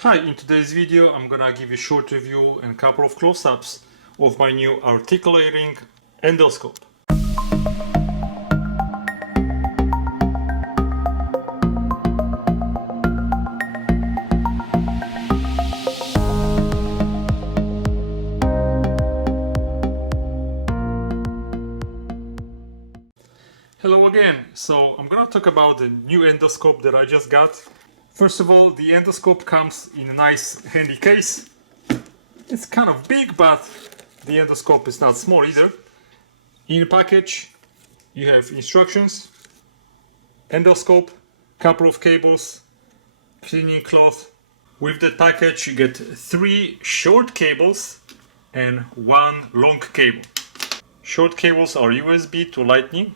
Hi, in today's video I'm gonna give you a short review and a couple of close-ups of my new articulating endoscope. Hello again. So I'm gonna talk about the new endoscope that I just got. First of all, the endoscope comes in a nice handy case. It's kind of big, but the endoscope is not small either. In the package, you have instructions, endoscope, couple of cables, cleaning cloth. With that package, you get 3 short cables and 1 long cable. Short cables are USB to Lightning,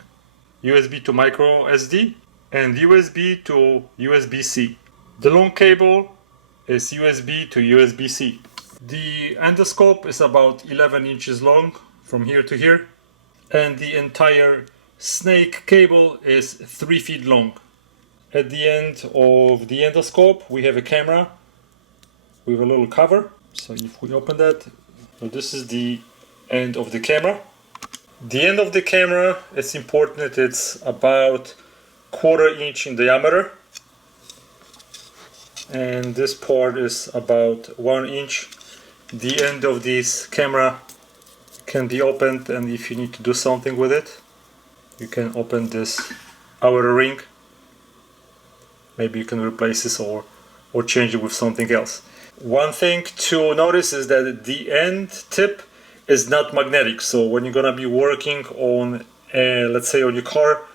USB to micro SD, and USB to USB-C. The long cable is USB to USB-C. The endoscope is about 11 inches long from here to here, and the entire snake cable is 3 feet long. At the end of the endoscope we have a camera with a little cover. So if we open that, so this is the end of the camera. The end of the camera, it's important, it's about 1/4 inch in diameter, and this part is about 1 inch. The end of this camera can be opened, and if you need to do something with it, you can open this outer ring. Maybe you can replace this or change it with something else. One thing to notice is that the end tip is not magnetic, so when you're gonna be working on let's say on your car,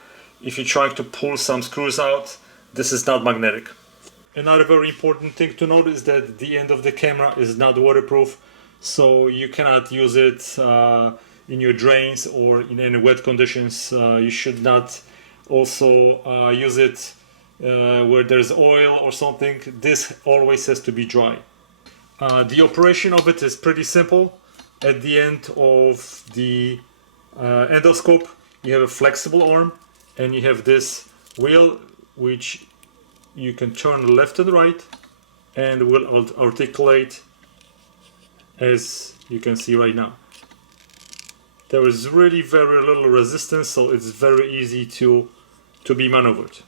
if you're trying to pull some screws out, this is not magnetic. Another very important thing to note is that the end of the camera is not waterproof, so you cannot use it in your drains or in any wet conditions. You should not also use it where there's oil or something. This always has to be dry. The operation of it is pretty simple. At the end of the endoscope, you have a flexible arm, and you have this wheel which you can turn left and right, and will articulate as you can see right now. There is really very little resistance, so it's very easy to be maneuvered.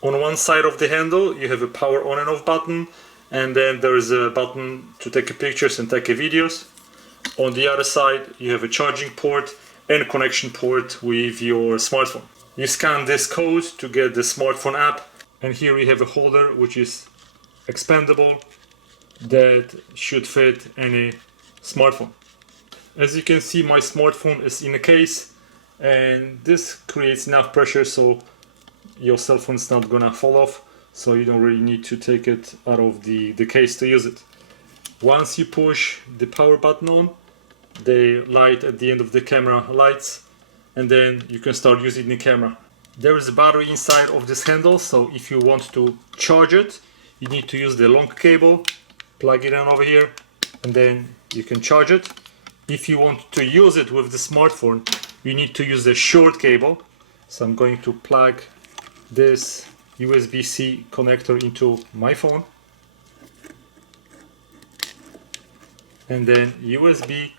On one side of the handle you have a power on and off button, and then there is a button to take pictures and take videos. On the other side you have a charging port and a connection port with your smartphone. You scan this code to get the smartphone app, and here we have a holder which is expandable that should fit any smartphone. As you can see, my smartphone is in a case, and this creates enough pressure so your cell phone is not gonna fall off, so you don't really need to take it out of the case to use it. Once you push the power button on, the light at the end of the camera lights, and then you can start using the camera. There is a battery inside of this handle, so if you want to charge it, you need to use the long cable, plug it in over here, and then you can charge it. If you want to use it with the smartphone, you need to use the short cable. So I'm going to plug this USB-C connector into my phone, and then USB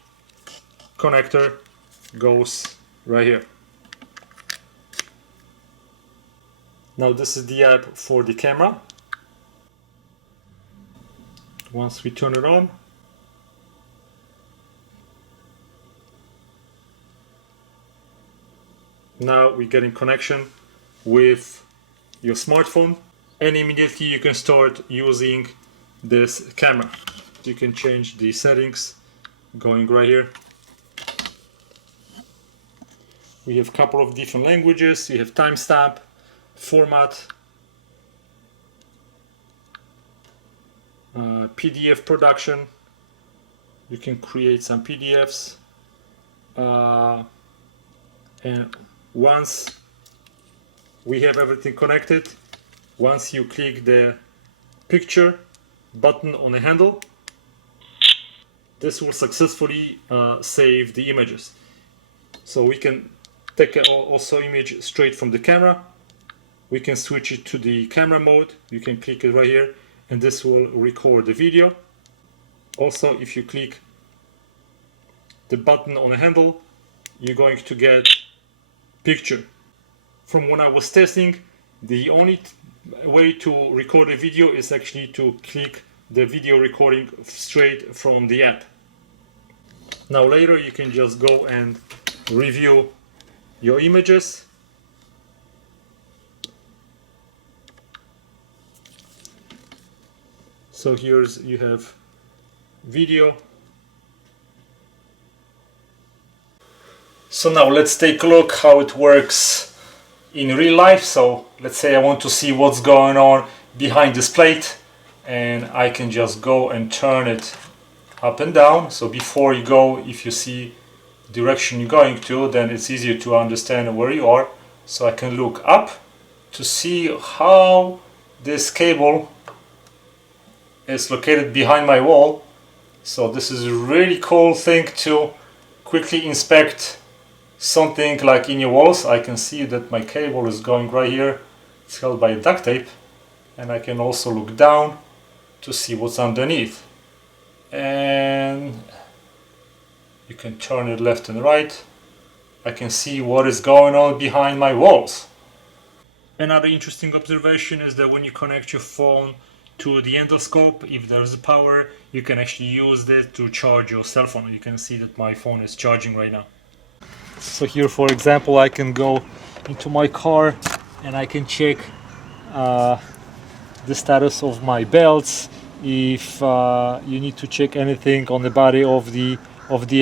connector goes right here. Now this is the app for the camera. Once we turn it on, now we get in connection with your smartphone, and immediately you can start using this camera. You can change the settings going right here. We have a couple of different languages. You have timestamp, format, PDF production. You can create some PDFs, and once we have everything connected, once you click the picture button on the handle, this will successfully save the images. So we can take also image straight from the camera. We can switch it to the camera mode. You can click it right here, and this will record the video. Also, if you click the button on the handle, you're going to get picture. From when I was testing, the only way to record a video is actually to click the video recording straight from the app. Now later you can just go and review your images. So here's, you have video. So now let's take a look how it works in real life. So let's say I want to see what's going on behind this plate, and I can just go and turn it up and down. So before you go, if you see direction you're going to, then it's easier to understand where you are. So I can look up to see how this cable is located behind my wall. So this is a really cool thing to quickly inspect something like in your walls. I can see that my cable is going right here. It's held by duct tape, and I can also look down to see what's underneath. And you can turn it left and right. I can see what is going on behind my walls. Another interesting observation is that when you connect your phone to the endoscope, if there's a power, you can actually use this to charge your cell phone. You can see that my phone is charging right now. So here, for example, I can go into my car and I can check the status of my belts. If you need to check anything on the body of the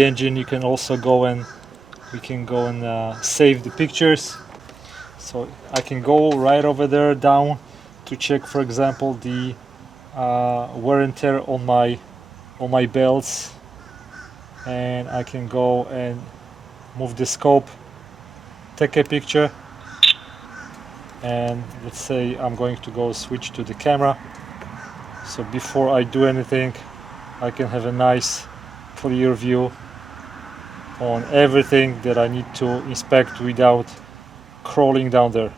engine, you can also go and save the pictures. So I can go right over there down to check, for example, the wear and tear on my belts, and I can go and move the scope, take a picture, and let's say I'm going to go switch to the camera. So before I do anything, I can have a nice clear view on everything that I need to inspect without crawling down there.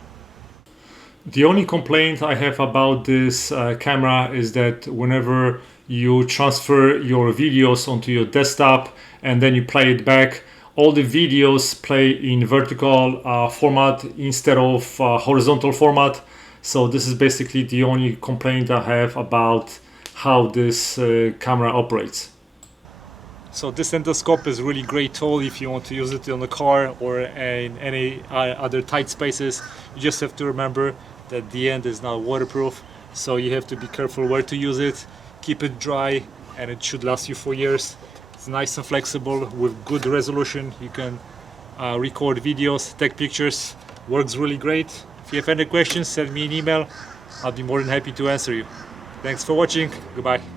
The only complaint I have about this camera is that whenever you transfer your videos onto your desktop and then you play it back, all the videos play in vertical format instead of horizontal format. So this is basically the only complaint I have about how this camera operates. So this endoscope is a really great tool if you want to use it on the car or in any other tight spaces. You just have to remember that the end is not waterproof, so you have to be careful where to use it. Keep it dry and it should last you for years. It's nice and flexible with good resolution. You can record videos, take pictures, works really great. If you have any questions, send me an email. I'll be more than happy to answer you. Thanks for watching. Goodbye.